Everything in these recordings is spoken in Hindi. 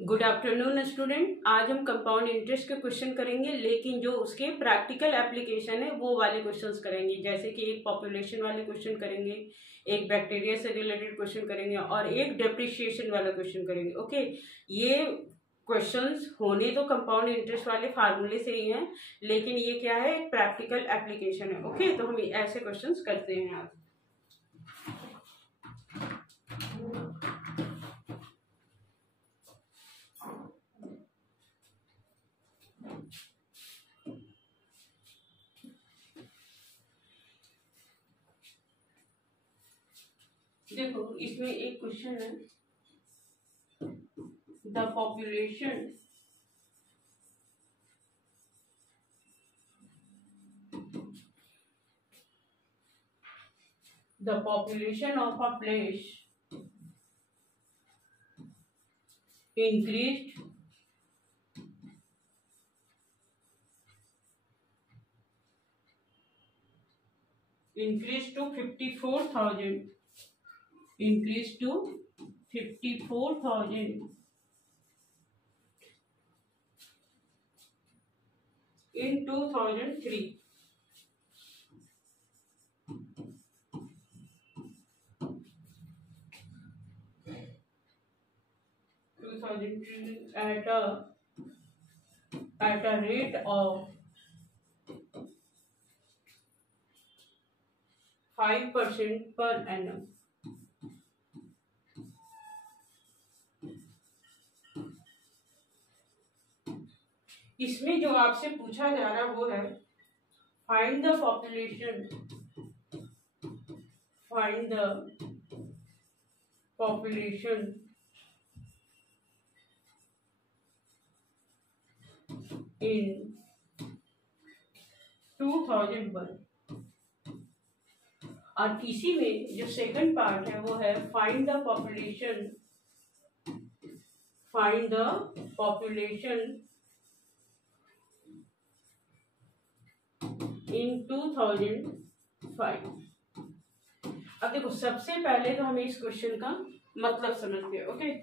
Good afternoon student. आज हम कंपाउंड इंटरेस्ट के क्वेश्चन करेंगे, लेकिन जो उसके प्रैक्टिकल एप्लीकेशन है वो वाले क्वेश्चंस करेंगे। जैसे कि एक पॉपुलेशन वाले क्वेश्चन करेंगे, एक बैक्टीरिया से रिलेटेड क्वेश्चन करेंगे और एक डेप्रिसिएशन वाला क्वेश्चन करेंगे। ओके, ये क्वेश्चंस होने तो कंपाउंड इंटरेस्ट वाले फार्मूले से ही हैं, लेकिन ये क्या है, एक प्रैक्टिकल एप्लीकेशन है। ओके, तो हम ऐसे क्वेश्चंस करते हैं आज। देखो, इसमें एक क्वेश्चन है, the population of a place increased to 54,000 in 2003. At a rate of 5% per annum. इसमें जो आपसे पूछा जा रहा वो है फाइंड द पॉपुलेशन in 2001। और इसी में जो सेकंड पार्ट है वो है फाइंड द पॉपुलेशन in 2005। अब देखो, सबसे पहले तो हमें इस क्वेश्चन का मतलब समझते हैं। ओके,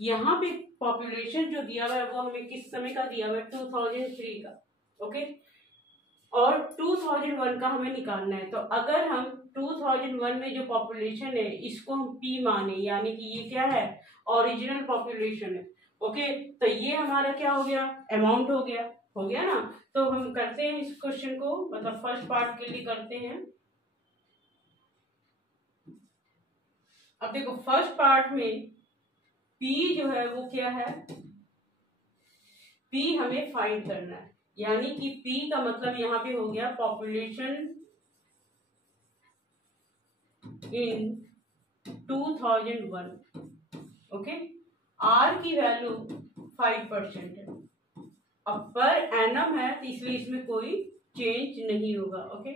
यहाँ पे पॉपुलेशन जो दिया हुआ है वो हमें किस समय का दिया हुआ है, 2003 का। ओके, और 2001 का हमें निकालना है। तो अगर हम 2001 में जो पॉपुलेशन है इसको हम पी माने, यानी कि ये क्या है, ओरिजिनल पॉपुलेशन है। ओके, तो ये हमारा क्या हो गया, अमाउंट हो गया ना। तो हम करते हैं इस क्वेश्चन को, मतलब फर्स्ट पार्ट के लिए करते हैं। अब देखो, फर्स्ट पार्ट में पी जो है वो क्या है, पी हमें फाइंड करना है, यानी कि पी का मतलब यहाँ पे हो गया पॉपुलेशन इन 2001। ओके, आर की वैल्यू 5% है, अब पर एनम है तो इसलिए इसमें कोई चेंज नहीं होगा। ओके,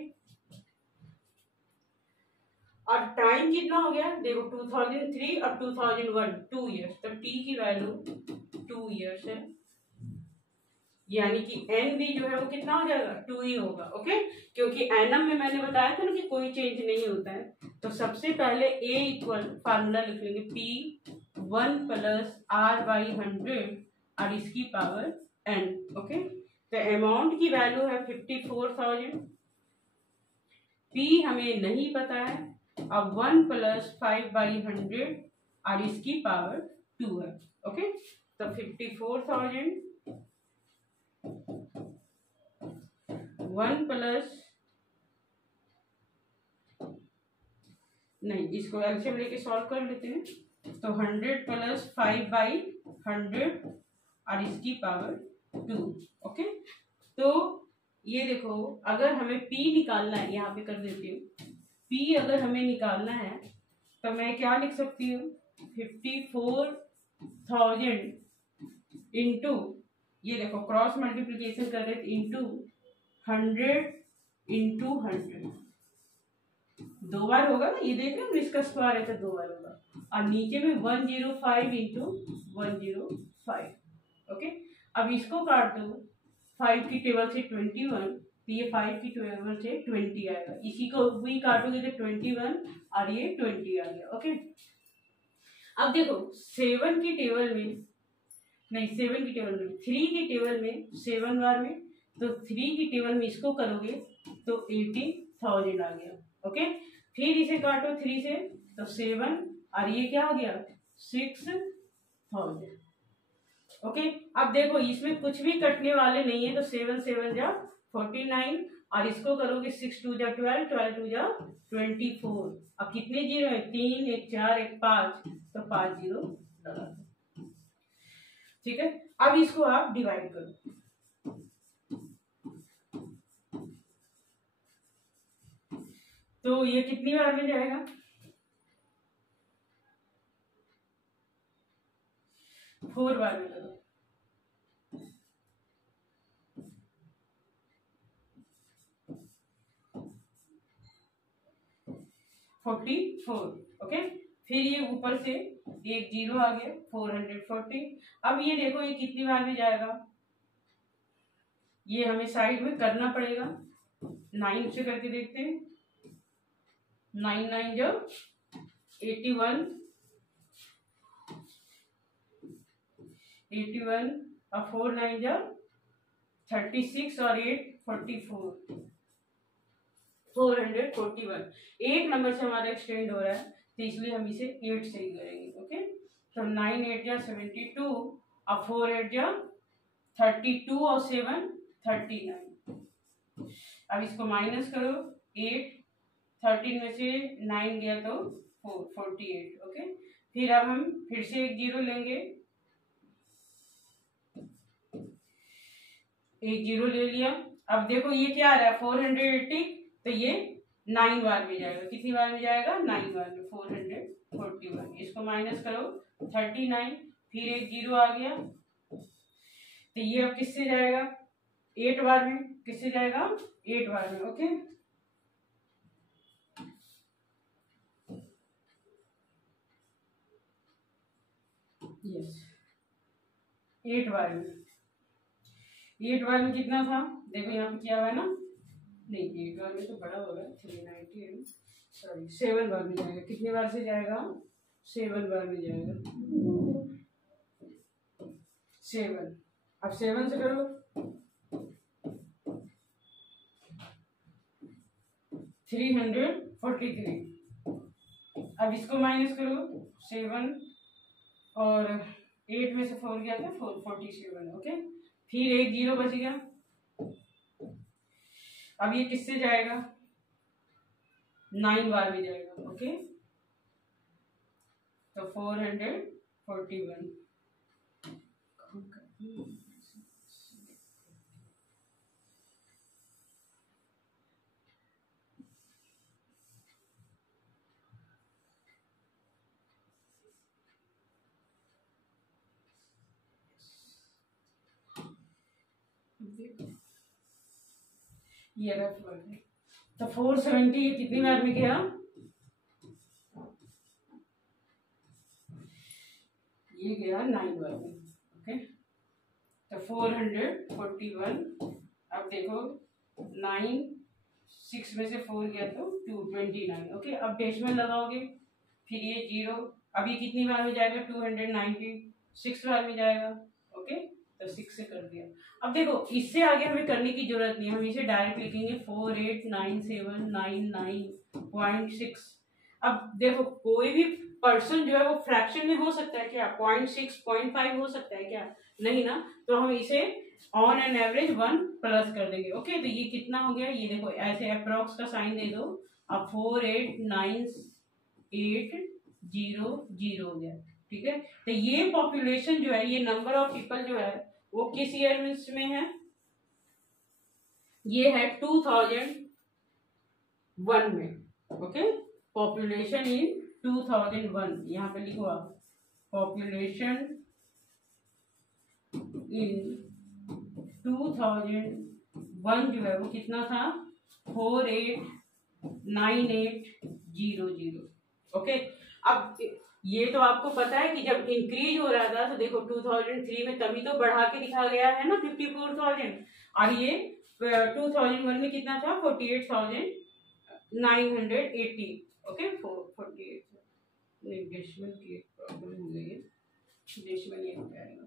और टाइम कितना हो गया, देखो 2003 और 2001 2 इयर्स, तो टी की वैल्यू 2 इयर्स है, यानी कि एन भी जो है वो कितना हो जाएगा, 2 ही होगा। ओके, क्योंकि एनम में मैंने बताया था ना कि कोई चेंज नहीं होता है। तो सबसे पहले ए इक्वल फार्मूला लिख लेंगे, पी 1 प्लस आर बाई 100 और इसकी पावर एन। ओके, तो अमाउंट की वैल्यू है 54,000, पी हमें नहीं पता है, अब 1 प्लस 5/100 और इसकी पावर 2 है। ओके, तो 54,000 1 प्लस, नहीं इसको एलसीएम लेके सॉल्व कर लेते हैं, तो 100 प्लस 5/100 और इसकी पावर 2। ओके, तो ये देखो, अगर हमें पी निकालना है, यहाँ पे कर देती हूँ, पी अगर हमें निकालना है तो मैं क्या लिख सकती हूँ, 54,000 इंटू, ये देखो क्रॉस मल्टीप्लीकेशन कर रहे थे, इंटू 100 इंटू 100, 2 बार होगा ना, ये देख रहे हो, इसका स्क्वायर है तो 2 बार होगा, और नीचे में 105 इंटू 105। ओके, अब इसको काट दो 5 की टेबल से 21, तो ये 5 की टेबल से 20 आएगा, इसी को भी काटोगे तो 21 और ये 20 आ गया। ओके, अब देखो 7 की टेबल में नहीं 7 की टेबल में, 3 की टेबल में 7 बार में, तो 3 की टेबल में इसको करोगे तो 80,000 आ गया। ओके, फिर इसे काटो 3 से तो 7 और ये क्या हो गया 6,000। ओके, अब देखो इसमें कुछ भी कटने वाले नहीं है, तो 7 7 जा 49 और इसको करोगे 6 2 जा 12, 12 2 जा 24। अब कितने जीरो है 3 1 4 1 5, तो 5 जीरो लगा दो। ठीक है, अब इसको आप डिवाइड करो, तो ये कितनी बार में जाएगा 4 बार में करो। 44। ओके, फिर ये ऊपर से एक जीरो आ गया 440। अब ये देखो ये कितनी बार में जाएगा, ये हमें साइड में करना पड़ेगा। 9 से करके देखते हैं, 9 9 जो 81, 81 और 4 9 जो 36 और 8 44, 441। एक नंबर से हमारा एक्सटेंड हो रहा है, तो इसलिए हम इसे 8 से ही करेंगे। ओके, तो 9 8 जा 72 और 4 8 जा 32 और 7 39। अब इसको माइनस करो, 8 13 में से 9 गया तो 4 48। ओके, फिर अब हम फिर से एक जीरो लेंगे, एक जीरो ले लिया। अब देखो ये क्या आ रहा है 480, तो ये 9 बार में जाएगा। कितनी बार में जाएगा 9 बार में, 441। इसको माइनस करो 39, फिर एक जीरो आ गया, तो ये अब किससे जाएगा 8 बार में, किससे जाएगा 8 बार में। ओके, यस 8 बार में। 8 बार में कितना था देखो यहाँ पे क्या हुआ है ना, नहीं 8 बार में तो बड़ा होगा 390, सॉरी 7 बार में जाएगा। कितने बार से जाएगा 7 बार में जाएगा 7। अब 7 से करो 343। अब इसको माइनस करो 7 और 8 में से 4 गया था 47। ओके, फिर एक जीरो बच गया। अब ये किससे जाएगा 9 बार में जाएगा। ओके, तो 441। ये रफ वर्क है, तो 470 ये कितनी बार में गया, ये गया 9 बार में। ओके, तो 441। अब देखो 9 6 में से 4 गया तो 229। ओके, अब डेसिमल लगाओगे, फिर ये जीरो। अब ये कितनी बार में जाएगा 296 बार में जाएगा। ओके, तो 6 से कर दिया। अब देखो इससे आगे हमें करने की जरूरत नहीं है, हम इसे डायरेक्ट लिखेंगे 4897996। अब देखो कोई भी पर्सन जो है वो फ्रैक्शन में हो सकता है क्या, 0.6 0.5 हो सकता है क्या, नहीं ना, तो हम इसे ऑन एन एवरेज 1 प्लस कर देंगे। ओके, तो ये कितना हो गया, ये देखो ऐसे अप्रॉक्स का साइन दे दो। अब 48980 हो गया। ठीक है, तो ये पॉपुलेशन जो है, ये नंबर ऑफ पीपल जो है वो किस ईयर में है, ये है 2001 में। ओके, पॉपुलेशन इन 2001, यहाँ पे लिखो आप पॉपुलेशन इन 2001 जो है वो कितना था 48980। ओके, अब ये तो आपको पता है कि जब इंक्रीज हो रहा था तो देखो 2003 में तभी तो बढ़ा के दिखा गया है ना 54,000, और ये 2001 में कितना था 48,980। ओके, 48 नहीं, डेसिमल की प्रॉब्लम हो गई है, डेसिमल ये हो जाएगा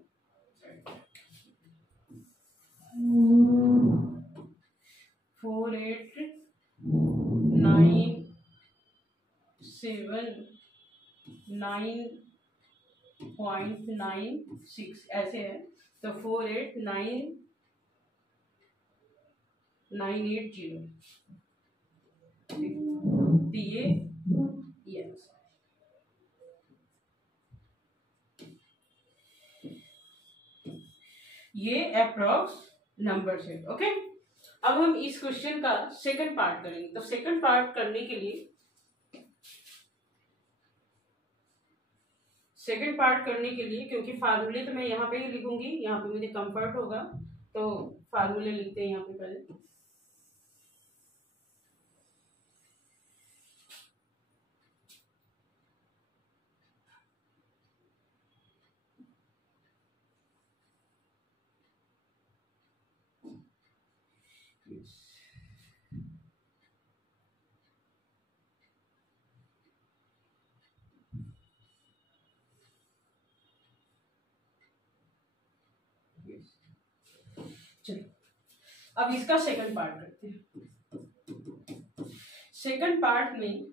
48,979.96 ऐसे है। तो 48,980 ये यस। ये अप्रॉक्स नंबर्स है। ओके, अब हम इस क्वेश्चन का सेकंड पार्ट करेंगे। तो सेकंड पार्ट करने के लिए क्योंकि फार्मूले तो मैं यहाँ पे ही लिखूंगी, यहाँ पे मुझे कंफर्ट होगा, तो फार्मूले लिखते हैं यहाँ पे पहले। चलो अब इसका सेकंड पार्ट करते हैं। सेकंड पार्ट में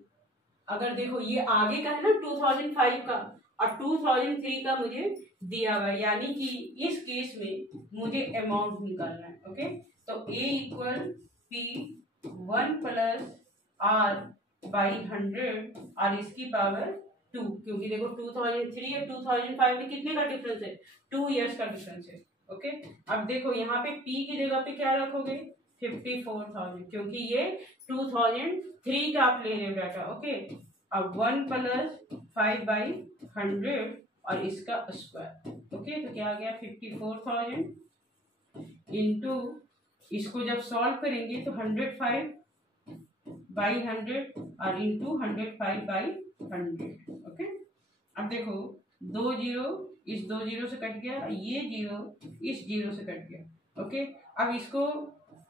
अगर देखो ये आगे का है ना 2005 का और 2003 का मुझे दिया हुआ है, यानी कि इस केस में मुझे अमाउंट निकालना है। ओके, तो A equal P 1 plus R by 100 और इसकी पावर 2, क्योंकि देखो 2003 और 2005 में कितने का डिफरेंस है, 2 इयर्स का डिफरेंस है। ओके, अब देखो यहाँ पे P की जगह पे क्या रखोगे, 54,000, क्योंकि ये 2003 का आप ले रहे हो डाटा। ओके, अब 1 प्लस 5 बाई 100 और इसका स्क्वायर। ओके, तो क्या आ गया 54,000 इंटू, इसको जब सॉल्व करेंगे तो 105 बाई 100 और इंटू 105 बाई 100। ओके, अब देखो 2 जीरो इस 2 जीरो से कट गया, ये जीरो इस जीरो से कट गया। ओके, अब इसको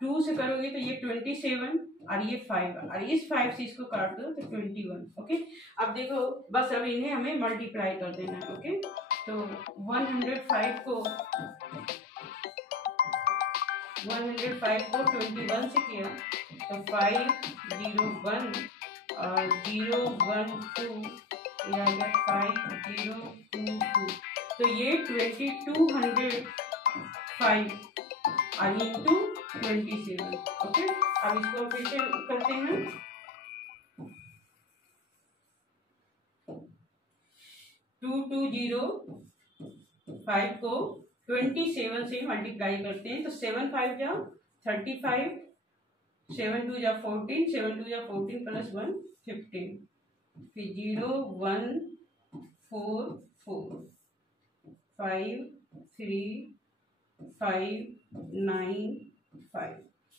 2 से करोगे तो ये 27 और ये 5 और इस 5 से इसको काट दो तो 21। ओके, अब देखो बस अब इन्हें हमें मल्टीप्लाई कर देना है। ओके, तो 105 को 21 से किया तो 501 और 012 5022, तो ये 2205 और इंटू 27। ओके, अब इसको फिर से करते हैं। 2205 को 27 से मल्टीप्लाई करते हैं तो 7 5 जा 35, 7 2 जा 14, 7 2 जा 14 प्लस 1 15, फिर 0 1 4 4 5 3 5 9 5,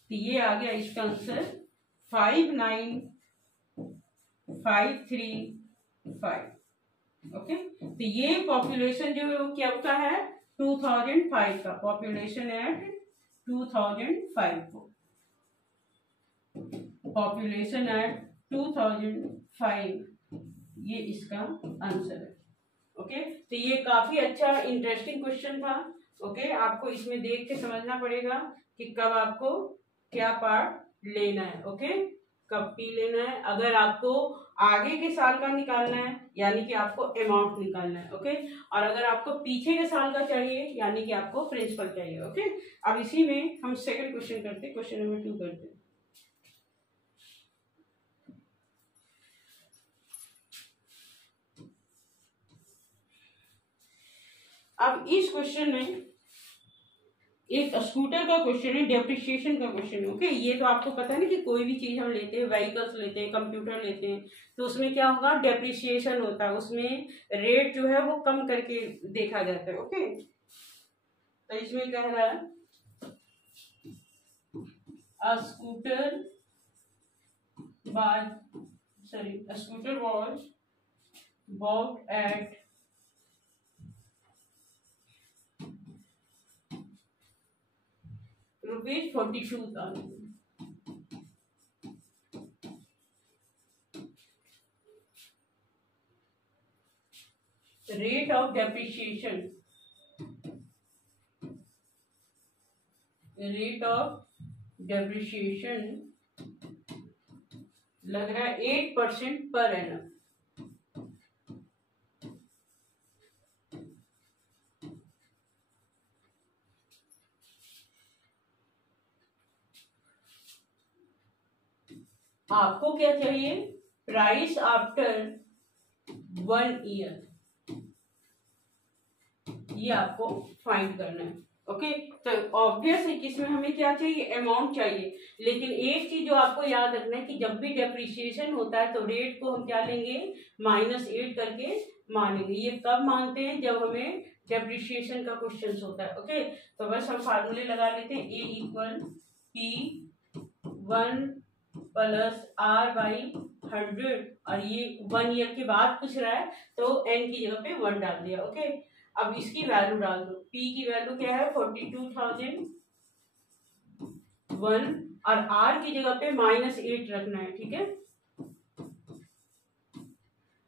तो ये आ गया इसका आंसर 59535। ओके, तो ये पॉपुलेशन जो है वो क्या का है, 2005 का पॉपुलेशन एट 2005 को, पॉपुलेशन एट 2005 ये इसका आंसर है। ओके, तो ये काफी अच्छा इंटरेस्टिंग क्वेश्चन था। ओके, आपको इसमें देख के समझना पड़ेगा कि कब आपको क्या पार्ट लेना है। ओके, कब पी लेना है, अगर आपको आगे के साल का निकालना है यानी कि आपको अमाउंट निकालना है। ओके, और अगर आपको पीछे के साल का चाहिए यानी कि आपको प्रिंसिपल चाहिए। ओके, अब इसी में हम सेकंड क्वेश्चन करते हैं, क्वेश्चन नंबर 2 करते हैं। अब इस क्वेश्चन में एक स्कूटर का क्वेश्चन है, डेप्रिसिएशन का क्वेश्चन है। ओके, ये तो आपको पता है ना कि कोई भी चीज हम लेते हैं, व्हीकल्स लेते हैं, कंप्यूटर लेते हैं, तो उसमें क्या होगा, डेप्रिसिएशन होता है, उसमें रेट जो है वो कम करके देखा जाता है। ओके, तो इसमें कह रहा है a scooter was bought at rupees 42,000. Rate of depreciation rate of depreciation लग रहा है 8% पर एनम। आपको क्या चाहिए, प्राइस आफ्टर 1 ईयर, ये आपको फाइंड करना है। ओके, तो ऑब्वियस है कि इसमें हमें क्या चाहिए, अमाउंट चाहिए। लेकिन एक चीज जो आपको याद रखना है कि जब भी डेप्रिसिएशन होता है तो रेट को हम क्या लेंगे, -8 करके मानेंगे। ये कब मानते हैं, जब हमें डेप्रिसिएशन का क्वेश्चन होता है। ओके, तो बस हम फार्मूले लगा लेते हैं। A = P1 + R/100, और ये 1 ईयर के बाद पूछ रहा है तो n की जगह पे 1 डाल दिया। ओके, अब इसकी वैल्यू डाल दो। P की वैल्यू क्या है, 42,001, और R की जगह पे -8 रखना है। ठीक है,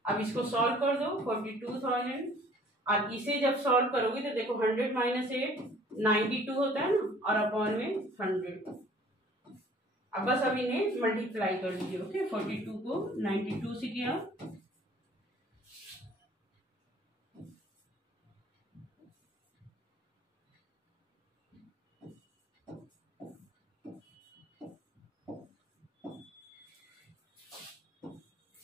अब इसको सॉल्व कर दो। 42,000, और इसे जब सॉल्व करोगे तो देखो 100 - 8 92 होता है ना, और अपॉन में 100। अब बस अब इन्हें मल्टीप्लाई कर लीजिए। ओके, 42 को 92 से किया,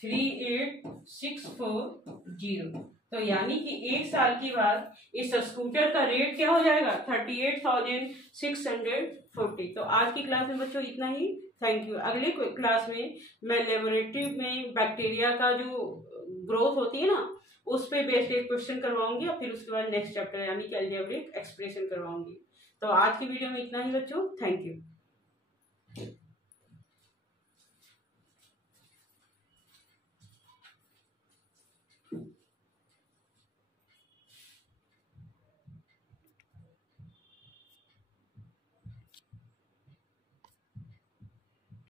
$38,640। तो यानी कि 1 साल के बाद इस स्कूटर का रेट क्या हो जाएगा, 38,640। तो आज की क्लास में बच्चों इतना ही। Thank you. अगले क्लास में मैं लेबोरेटरी में बैक्टीरिया का जो ग्रोथ होती है ना, उस पे बेस्ड एक क्वेश्चन करवाऊंगी, और फिर उसके बाद नेक्स्ट चैप्टर यानी कि अलजेब्रिक एक्सप्रेशन करवाऊंगी। तो आज की वीडियो में इतना ही बच्चों, थैंक यू।